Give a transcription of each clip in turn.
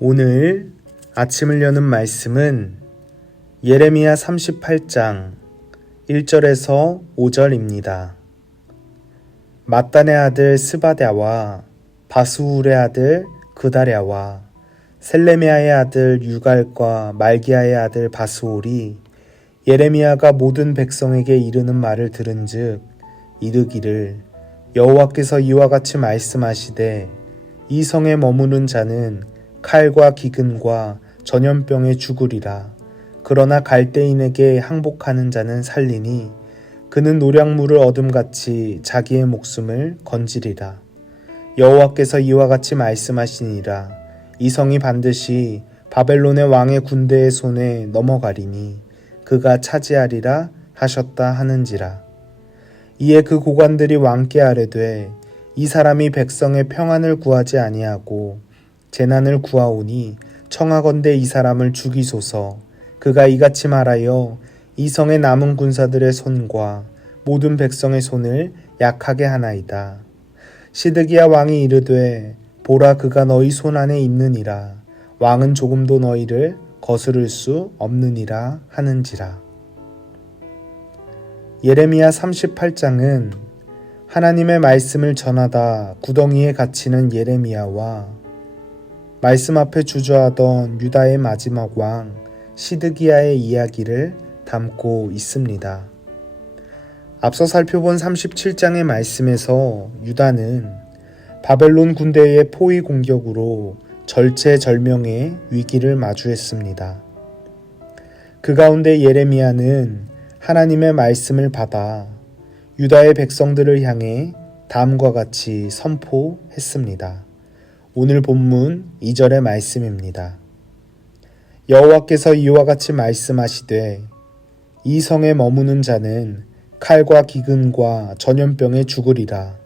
오늘 아침을 여는 말씀은 예레미야 38장 1절에서 5절입니다. mat단의 아들 스바랴와 바수울의 아들 그다랴와 셀레미야의 아들 유갈과 말기야의 아들 바수올이 예레미야가 모든 백성에게 이르는 말을 들은즉 이르기를 여호와께서 이와 같이 말씀하시되 이 성에 머무는 자는 칼과 기근과 전염병에 죽으리라. 그러나 갈대인에게 항복하는 자는 살리니 그는 노략물을 얻음같이 자기의 목숨을 건지리라. 여호와께서 이와 같이 말씀하시니라. 이 성이 반드시 바벨론의 왕의 군대의 손에 넘어가리니 그가 차지하리라 하셨다 하는지라. 이에 그 고관들이 왕께 아뢰되 이 사람이 백성의 평안을 구하지 아니하고 재난을 구하오니 청하건대 이 사람을 죽이소서. 그가 이같이 말하여 이 성의 남은 군사들의 손과 모든 백성의 손을 약하게 하나이다. 시드기야 왕이 이르되 보라 그가 너희 손 안에 있느니라. 왕은 조금도 너희를 거스를 수 없느니라 하는지라. 예레미야 38장은 하나님의 말씀을 전하다 구덩이에 갇히는 예레미야와 말씀 앞에 주저하던 유다의 마지막 왕 시드기야의 이야기를 담고 있습니다. 앞서 살펴본 37장의 말씀에서 유다는 바벨론 군대의 포위 공격으로 절체절명의 위기를 마주했습니다. 그 가운데 예레미야는 하나님의 말씀을 받아 유다의 백성들을 향해 다음과 같이 선포했습니다. 오늘 본문 2절의 말씀입니다. 여호와께서 이와 같이 말씀하시되 이 성에 머무는 자는 칼과 기근과 전염병에 죽으리라.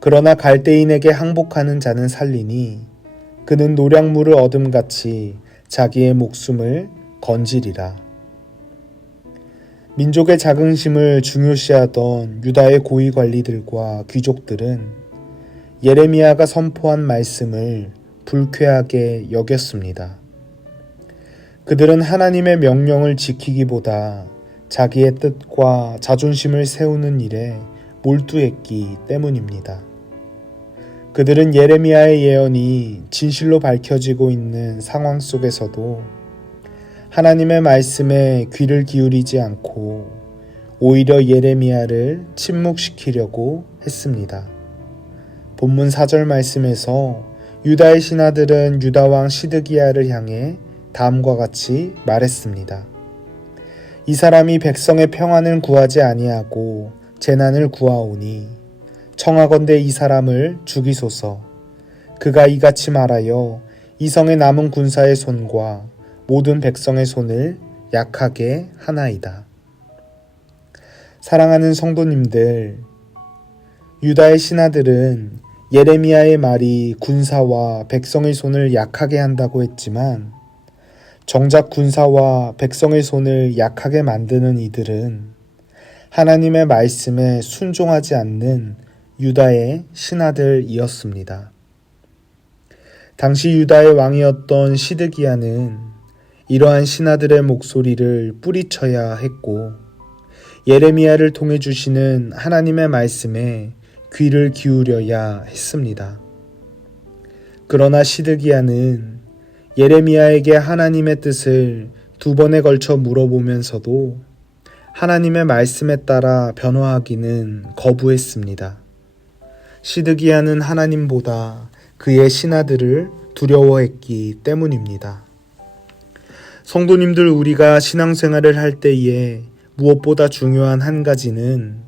그러나 갈대인에게 항복하는 자는 살리니 그는 노략물을 얻음같이 자기의 목숨을 건지리라. 민족의 자긍심을 중요시하던 유다의 고위 관리들과 귀족들은 예레미야가 선포한 말씀을 불쾌하게 여겼습니다. 그들은 하나님의 명령을 지키기보다 자기의 뜻과 자존심을 세우는 일에 몰두했기 때문입니다. 그들은 예레미야의 예언이 진실로 밝혀지고 있는 상황 속에서도 하나님의 말씀에 귀를 기울이지 않고 오히려 예레미야를 침묵시키려고 했습니다. 본문 4절 말씀에서 유다의 신하들은 유다왕 시드기야를 향해 다음과 같이 말했습니다. 이 사람이 백성의 평안을 구하지 아니하고 재난을 구하오니 청하건대 이 사람을 죽이소서. 그가 이같이 말하여 이 성에 남은 군사의 손과 모든 백성의 손을 약하게 하나이다. 사랑하는 성도님들, 유다의 신하들은 예레미야의 말이 군사와 백성의 손을 약하게 한다고 했지만 정작 군사와 백성의 손을 약하게 만드는 이들은 하나님의 말씀에 순종하지 않는 유다의 신하들이었습니다. 당시 유다의 왕이었던 시드기야는 이러한 신하들의 목소리를 뿌리쳐야 했고 예레미야를 통해 주시는 하나님의 말씀에 귀를 기울여야 했습니다. 그러나 시드기야는 예레미야에게 하나님의 뜻을 2번에 걸쳐 물어보면서도 하나님의 말씀에 따라 변화하기는 거부했습니다. 시드기야는 하나님보다 그의 신하들을 두려워했기 때문입니다. 성도님들, 우리가 신앙생활을 할 때에 무엇보다 중요한 한 가지는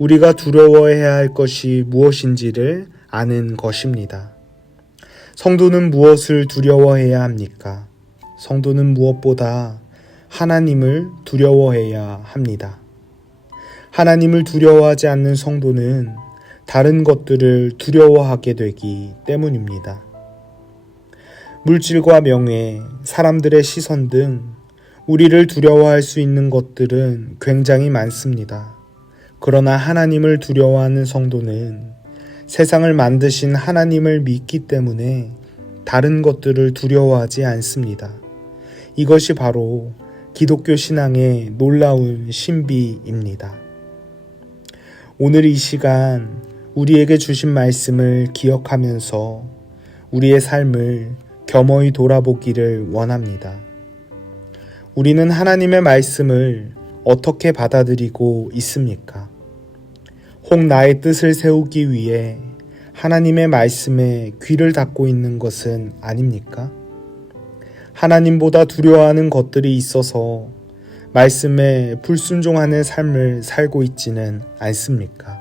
우리가 두려워해야 할 것이 무엇인지를 아는 것입니다. 성도는 무엇을 두려워해야 합니까? 성도는 무엇보다 하나님을 두려워해야 합니다. 하나님을 두려워하지 않는 성도는 다른 것들을 두려워하게 되기 때문입니다. 물질과 명예, 사람들의 시선 등 우리를 두려워할 수 있는 것들은 굉장히 많습니다. 그러나 하나님을 두려워하는 성도는 세상을 만드신 하나님을 믿기 때문에 다른 것들을 두려워하지 않습니다. 이것이 바로 기독교 신앙의 놀라운 신비입니다. 오늘 이 시간 우리에게 주신 말씀을 기억하면서 우리의 삶을 겸허히 돌아보기를 원합니다. 우리는 하나님의 말씀을 어떻게 받아들이고 있습니까? 혹 나의 뜻을 세우기 위해 하나님의 말씀에 귀를 닫고 있는 것은 아닙니까? 하나님보다 두려워하는 것들이 있어서 말씀에 불순종하는 삶을 살고 있지는 않습니까?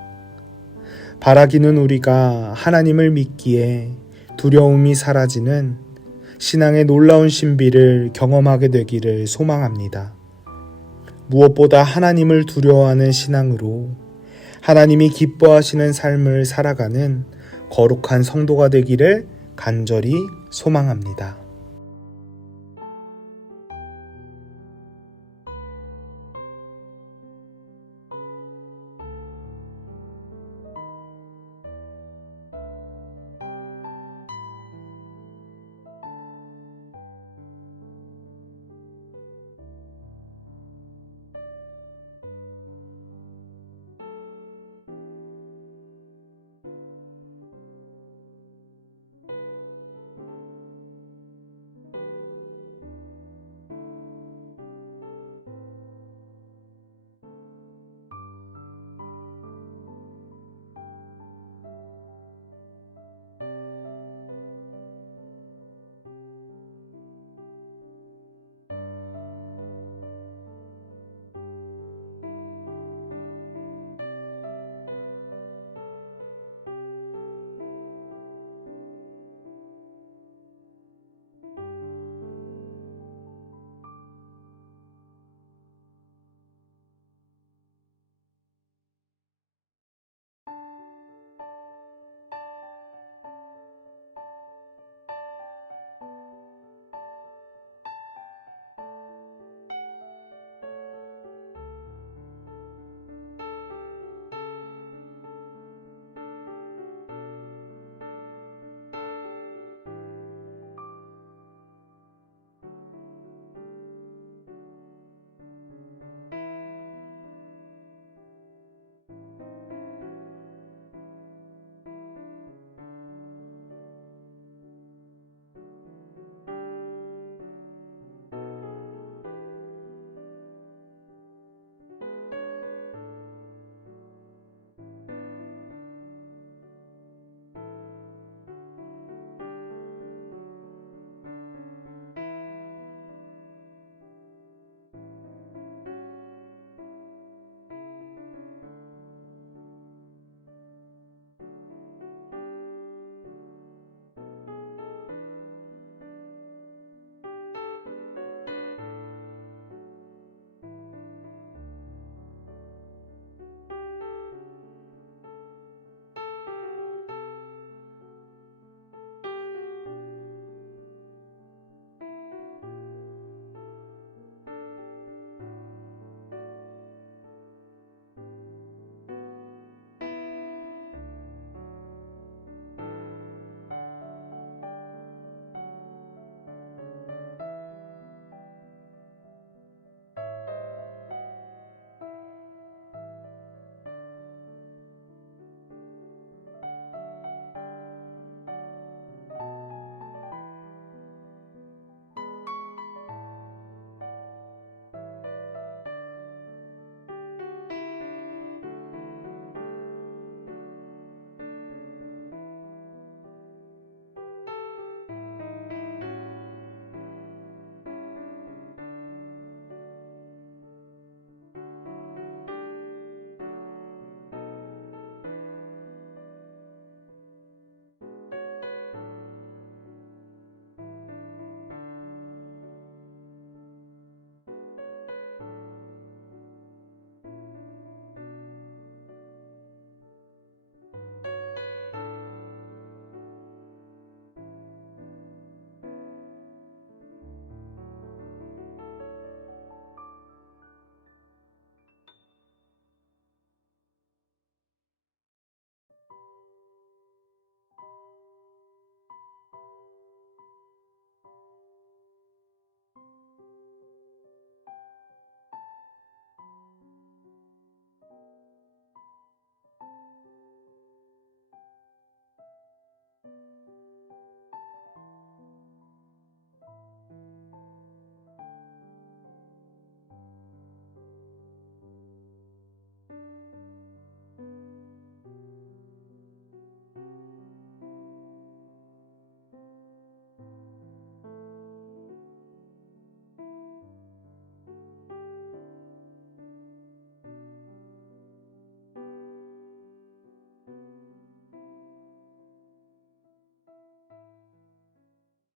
바라기는 우리가 하나님을 믿기에 두려움이 사라지는 신앙의 놀라운 신비를 경험하게 되기를 소망합니다. 무엇보다 하나님을 두려워하는 신앙으로 하나님이 기뻐하시는 삶을 살아가는 거룩한 성도가 되기를 간절히 소망합니다.